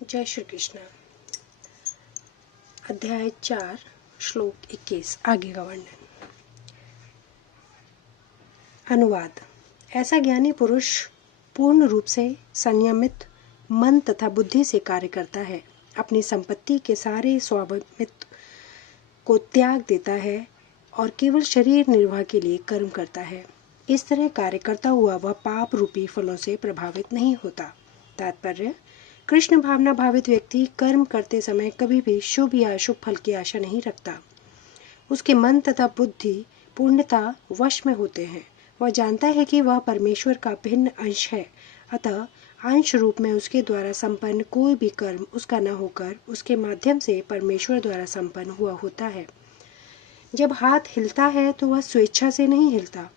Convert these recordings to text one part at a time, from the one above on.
जय श्री कृष्ण। अध्याय 4 श्लोक 21 आगे का वर्णन। अनुवाद। ऐसा ज्ञानी पुरुष पूर्ण रूप से संयमित मन तथा बुद्धि से कार्य करता है, अपनी संपत्ति के सारे स्वामित्व को त्याग देता है और केवल शरीर निर्वाह के लिए कर्म करता है। इस तरह कार्य करता हुआ वह पाप रूपी फलों से प्रभावित नहीं होता। तात्पर्य: कृष्ण भावना भावित व्यक्ति कर्म करते समय कभी भी शुभ या अशुभ फल की आशा नहीं रखता। उसके मन तथा बुद्धि पूर्णता वश में होते हैं। वह जानता है कि वह परमेश्वर का भिन्न अंश है, अतः अंश रूप में उसके द्वारा संपन्न कोई भी कर्म उसका न होकर उसके माध्यम से परमेश्वर द्वारा संपन्न हुआ होता है। जब हाथ हिलता है तो वह स्वेच्छा से नहीं हिलता,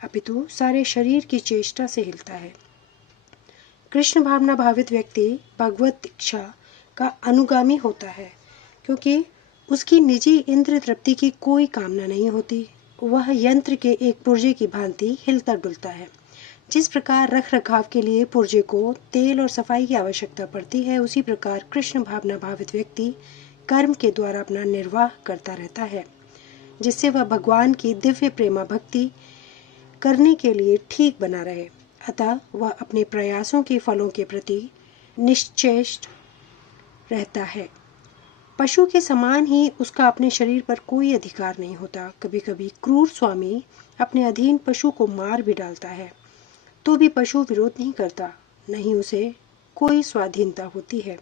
अपितु सारे शरीर की चेष्टा से हिलता है। कृष्ण भावना भावित व्यक्ति भगवत दीक्षा का अनुगामी होता है, क्योंकि उसकी निजी इंद्र तृप्ति की कोई कामना नहीं होती। वह यंत्र के एक पुर्जे की भांति हिलता डुलता है। जिस प्रकार रख रखाव के लिए पुर्जे को तेल और सफाई की आवश्यकता पड़ती है, उसी प्रकार कृष्ण भावना भावित व्यक्ति कर्म के द्वारा अपना निर्वाह करता रहता है, जिससे वह भगवान की दिव्य प्रेमा भक्ति करने के लिए ठीक बना रहे। अतः वह अपने प्रयासों के फलों के प्रति निश्चेष्ट रहता है। पशु के समान ही उसका अपने शरीर पर कोई अधिकार नहीं होता। कभी कभी क्रूर स्वामी अपने अधीन पशु को मार भी डालता है, तो भी पशु विरोध नहीं करता, नहीं उसे कोई स्वाधीनता होती है।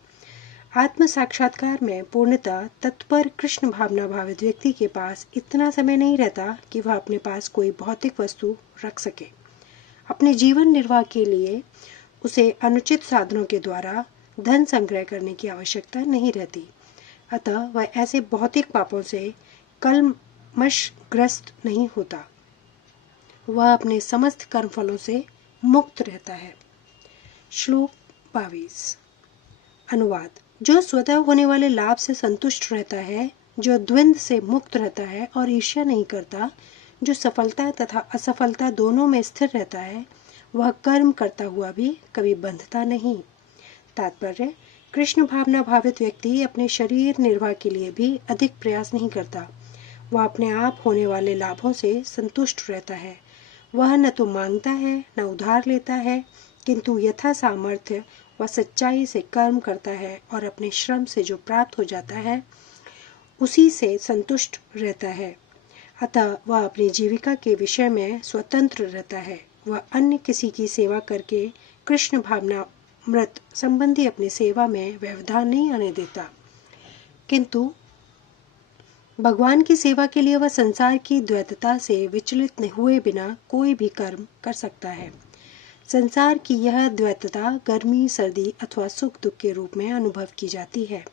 आत्म साक्षात्कार में पूर्णतः तत्पर कृष्ण भावना भावित व्यक्ति के पास इतना समय नहीं रहता कि वह अपने पास कोई भौतिक वस्तु रख सके। अपने जीवन निर्वाह के लिए उसे अनुचित साधनों के द्वारा धन संग्रह करने की आवश्यकता नहीं रहती। अतः वह ऐसे भौतिक पापों से कलमशग्रस्त नहीं होता। वह अपने समस्त कर्मफलों से मुक्त रहता है। श्लोक 22। अनुवाद। जो स्वतः होने वाले लाभ से संतुष्ट रहता है, जो द्वंद्व से मुक्त रहता है और ईर्ष्या नहीं करता, जो सफलता तथा असफलता दोनों में स्थिर रहता है, वह कर्म करता हुआ भी कभी बंधता नहीं। तात्पर्य: कृष्ण भावना भावित व्यक्ति अपने शरीर निर्वाह के लिए भी अधिक प्रयास नहीं करता। वह अपने आप होने वाले लाभों से संतुष्ट रहता है। वह न तो मांगता है न उधार लेता है, किंतु यथा सामर्थ्य वह सच्चाई से कर्म करता है और अपने श्रम से जो प्राप्त हो जाता है उसी से संतुष्ट रहता है। अतः वह अपनी जीविका के विषय में स्वतंत्र रहता है। वह अन्य किसी की सेवा करके कृष्ण भावना मृत संबंधी अपनी सेवा में व्यवधान नहीं आने देता, किंतु भगवान की सेवा के लिए वह संसार की द्वैतता से विचलित हुए बिना कोई भी कर्म कर सकता है। संसार की यह द्वैतता गर्मी सर्दी अथवा सुख दुख के रूप में अनुभव की जाती है।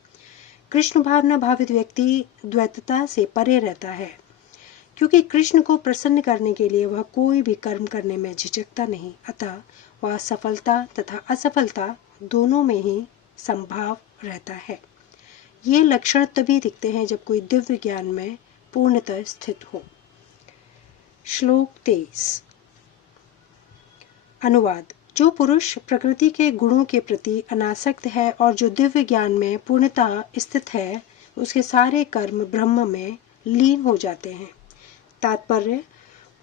कृष्ण भावना भावित व्यक्ति द्वैतता से परे रहता है, क्योंकि कृष्ण को प्रसन्न करने के लिए वह कोई भी कर्म करने में झिझकता नहीं। अतः वह सफलता तथा असफलता दोनों में ही संभाव रहता है। ये लक्षण तभी दिखते हैं जब कोई दिव्य ज्ञान में पूर्णतः स्थित हो। श्लोक 23। अनुवाद। जो पुरुष प्रकृति के गुणों के प्रति अनासक्त है और जो दिव्य ज्ञान में पूर्णतः स्थित है, उसके सारे कर्म ब्रह्म में लीन हो जाते हैं। तात्पर्य: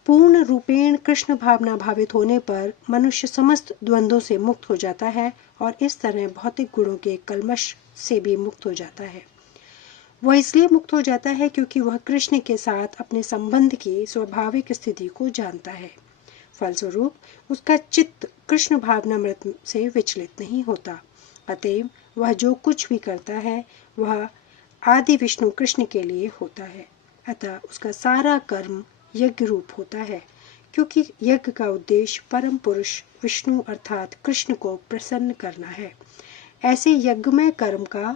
पूर्ण रूपेण कृष्ण भावना भावित होने पर मनुष्य समस्त द्वंद्वों से मुक्त हो जाता है और इस तरह भौतिक गुणों के कलमश से भी मुक्त हो जाता है। वह इसलिए मुक्त हो जाता है क्योंकि वह कृष्ण के साथ अपने संबंध की स्वाभाविक स्थिति को जानता है। फलस्वरूप उसका चित्त कृष्ण भावनामृत से विचलित नहीं होता। अतएव वह जो कुछ भी करता है वह आदि विष्णु कृष्ण के लिए होता है। अतः उसका सारा कर्म यज्ञ रूप होता है, क्योंकि यज्ञ का उद्देश्य परम पुरुष विष्णु अर्थात कृष्ण को प्रसन्न करना है। ऐसे यज्ञमय कर्म का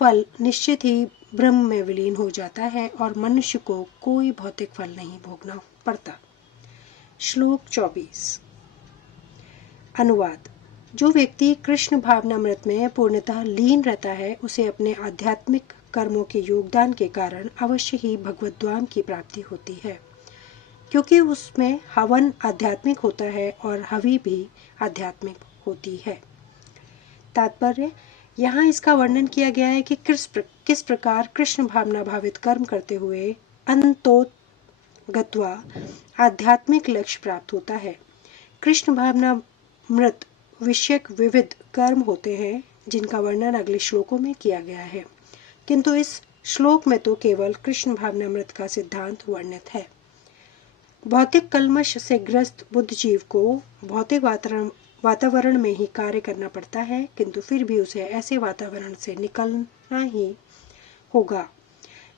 फल निश्चित ही ब्रह्म में विलीन हो जाता है और मनुष्य को कोई भौतिक फल नहीं भोगना पड़ता। श्लोक 24। अनुवाद। जो व्यक्ति कृष्ण भावनामृत में पूर्णतः लीन रहता है, उसे अपने आध्यात्मिक कर्मों के योगदान के कारण अवश्य ही भगवद्धाम की प्राप्ति होती है, क्योंकि उसमें हवन आध्यात्मिक होता है और हवि भी आध्यात्मिक होती है। तात्पर्य, यहाँ इसका वर्णन किया गया है कि किस प्रकार कृष्ण भावना भावित कर्म करते हुए अंतोगत्वा आध्यात्मिक लक्ष्य प्राप्त होता है। कृष्ण भावना मृत विषयक विविध कर्म होते हैं जिनका वर्णन अगले श्लोकों में किया गया है, किंतु इस श्लोक में तो केवल कृष्ण भावनामृत का सिद्धांत वर्णित है। भौतिक कल्मश से ग्रस्त बुद्ध जीव को भौतिक वातावरण में ही कार्य करना पड़ता है, किंतु फिर भी उसे ऐसे वातावरण से निकलना ही होगा।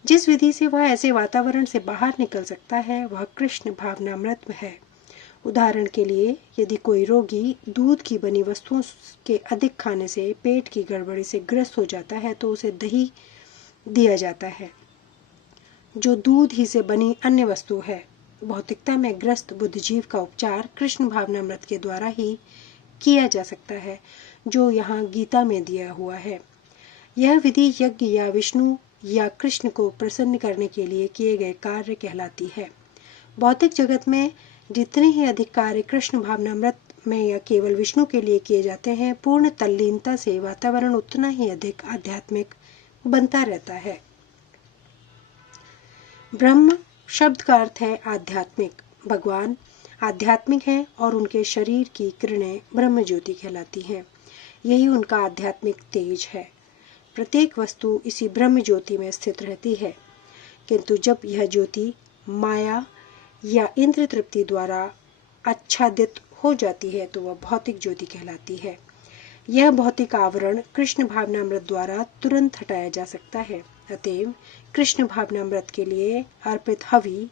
जिस विधि से वह ऐसे वातावरण से बाहर निकल सकता है वह कृष्ण भावनामृत है। उदाहरण के लिए, यदि कोई रोगी दूध की बनी वस्तुओं के अधिक खाने से पेट की गड़बड़ी से ग्रस्त हो जाता है तो उसे दही दिया जाता है, जो दूध ही से बनी अन्य वस्तु है। भौतिकता में ग्रस्त बुद्धिजीव का उपचार कृष्ण भावनामृत के द्वारा ही किया जा सकता है, जो यहाँ गीता में दिया हुआ है। यह विधि यज्ञ या विष्णु या कृष्ण को प्रसन्न करने के लिए किए गए कार्य कहलाती है। भौतिक जगत में जितने ही अधिक कार्य कृष्ण भावनामृत में या केवल विष्णु के लिए किए जाते हैं, पूर्ण तल्लीनता से वातावरण उतना ही अधिक आध्यात्मिक बनता रहता है। ब्रह्म शब्द का अर्थ है आध्यात्मिक। भगवान आध्यात्मिक हैं और उनके शरीर की किरणें ब्रह्म ज्योति कहलाती हैं। यही उनका आध्यात्मिक तेज है। प्रत्येक वस्तु इसी ब्रह्म ज्योति में स्थित रहती है, किंतु जब यह ज्योति माया या इंद्र तृप्ति द्वारा आच्छादित हो जाती है तो वह भौतिक ज्योति कहलाती है। यह भौतिक आवरण कृष्ण भावनामृत द्वारा तुरंत हटाया जा सकता है। अतएव कृष्ण भावनामृत के लिए अर्पित हवि,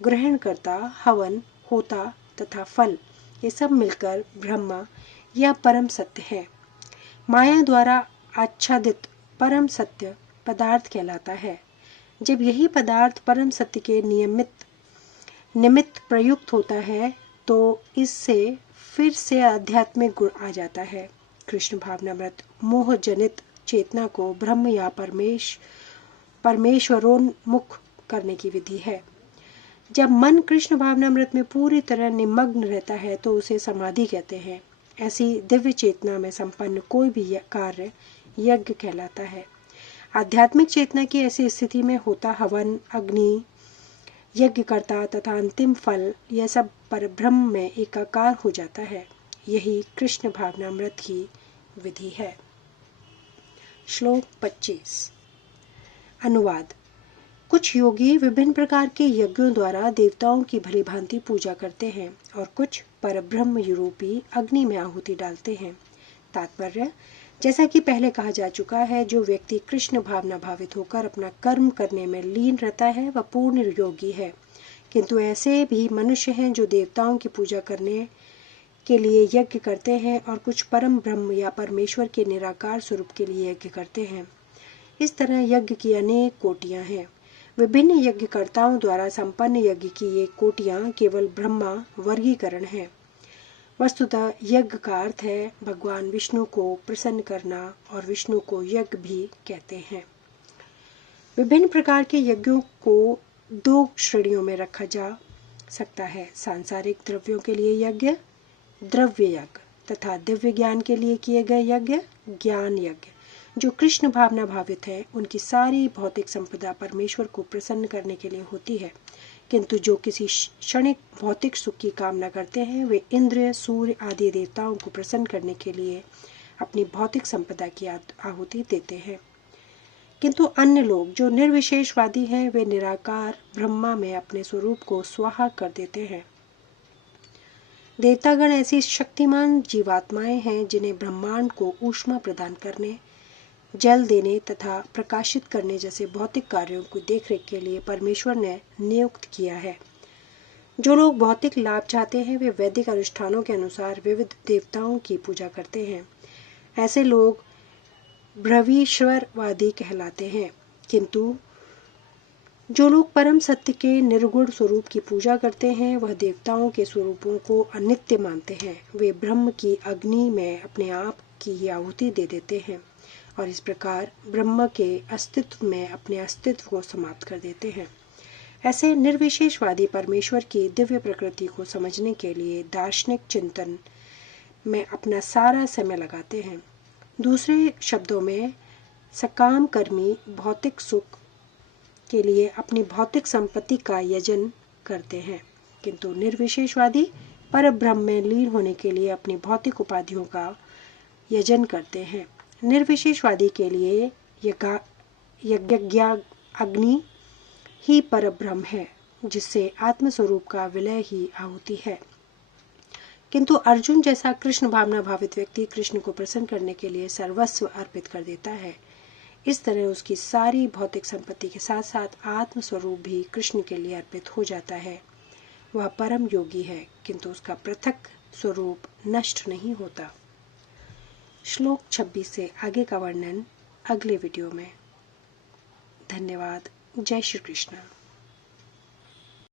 ग्रहणकर्ता, हवन, होता तथा फल, ये सब मिलकर ब्रह्मा या परम सत्य है। माया द्वारा आच्छादित परम सत्य पदार्थ कहलाता है। जब यही पदार्थ परम सत्य के निमित्त प्रयुक्त होता है तो इससे फिर से आध्यात्मिक गुण आ जाता है। कृष्ण भावनामृत मोह जनित चेतना को ब्रह्म या परमेश्वरोन्मुख करने की विधि है। जब मन कृष्ण भावनामृत में पूरी तरह निमग्न रहता है तो उसे समाधि कहते हैं। ऐसी दिव्य चेतना में संपन्न कोई भी कार्य यज्ञ कहलाता है। आध्यात्मिक चेतना की ऐसी स्थिति में होता हवन, अग्नि, यज्ञकर्ता तथा अंतिम फल, यह सब परब्रह्म में एकाकार हो जाता है। यही कृष्ण भावनामृत की विधि है। श्लोक 25। अनुवाद। कुछ योगी विभिन्न प्रकार के यज्ञों द्वारा देवताओं की भली भांति पूजा करते हैं और कुछ परब्रह्म रूपी अग्नि में आहुति डालते हैं। तात्पर्य, जैसा कि पहले कहा जा चुका है, जो व्यक्ति कृष्ण भावना भावित होकर अपना कर्म करने में लीन रहता है वह पूर्ण योगी है। किंतु ऐसे भी मनुष्य हैं जो देवताओं की पूजा करने के लिए यज्ञ करते हैं और कुछ परम ब्रह्म या परमेश्वर के निराकार स्वरूप के लिए यज्ञ करते हैं। इस तरह यज्ञ की अनेक कोटियां हैं। विभिन्न यज्ञकर्ताओं द्वारा संपन्न यज्ञ की ये कोटियां केवल ब्रह्मा वर्गीकरण है। वस्तुतः यज्ञ का अर्थ है भगवान विष्णु को प्रसन्न करना और विष्णु को यज्ञ भी कहते हैं। विभिन्न प्रकार के यज्ञों को दो श्रेणियों में रखा जा सकता है। सांसारिक द्रव्यों के लिए यज्ञ, द्रव्य यज्ञ, तथा दिव्य ज्ञान के लिए किए गए यज्ञ, ज्ञान यज्ञ। जो कृष्ण भावना भावित है उनकी सारी भौतिक संपदा परमेश्वर को प्रसन्न करने के लिए होती है, किंतु जो किसी क्षणिक भौतिक सुख की कामना करते हैं वे इंद्र, सूर्य आदि देवताओं को प्रसन्न करने के लिए अपनी भौतिक संपदा की आहुति देते हैं। किंतु अन्य लोग जो निर्विशेषवादी हैं वे निराकार ब्रह्मा में अपने स्वरूप को स्वाहा कर देते हैं। देवतागण ऐसी शक्तिमान जीवात्माएं हैं जिन्हें ब्रह्मांड को ऊष्मा प्रदान करने, जल देने तथा प्रकाशित करने जैसे भौतिक कार्यों की देखरेख के लिए परमेश्वर ने नियुक्त किया है। जो लोग भौतिक लाभ चाहते हैं वे वैदिक अनुष्ठानों के अनुसार विविध देवताओं की पूजा करते हैं। ऐसे लोग भ्रवीश्वरवादी कहलाते हैं। किंतु जो लोग परम सत्य के निर्गुण स्वरूप की पूजा करते हैं वह देवताओं के स्वरूपों को अनित्य मानते हैं। वे ब्रह्म की अग्नि में अपने आप की आहुति दे देते हैं और इस प्रकार ब्रह्म के अस्तित्व में अपने अस्तित्व को समाप्त कर देते हैं। ऐसे निर्विशेषवादी परमेश्वर की दिव्य प्रकृति को समझने के लिए दार्शनिक चिंतन में अपना सारा समय लगाते हैं। दूसरे शब्दों में, सकाम कर्मी भौतिक सुख के लिए अपनी भौतिक संपत्ति का यजन करते हैं, किंतु निर्विशेषवादी परब्रह्म में लीन होने के लिए अपनी भौतिक उपाधियों का यजन करते हैं। निर्विशेषवादी के लिए यज्ञाग्नि ही परब्रह्म है, जिससे आत्मस्वरूप का विलय ही आहुति है। किंतु अर्जुन जैसा कृष्ण भावना भावित व्यक्ति कृष्ण को प्रसन्न करने के लिए सर्वस्व अर्पित कर देता है। इस तरह उसकी सारी भौतिक संपत्ति के साथ साथ आत्मस्वरूप भी कृष्ण के लिए अर्पित हो जाता है। वह परम योगी है, किंतु उसका पृथक स्वरूप नष्ट नहीं होता। श्लोक 26 से आगे का वर्णन अगले वीडियो में। धन्यवाद। जय श्री कृष्ण।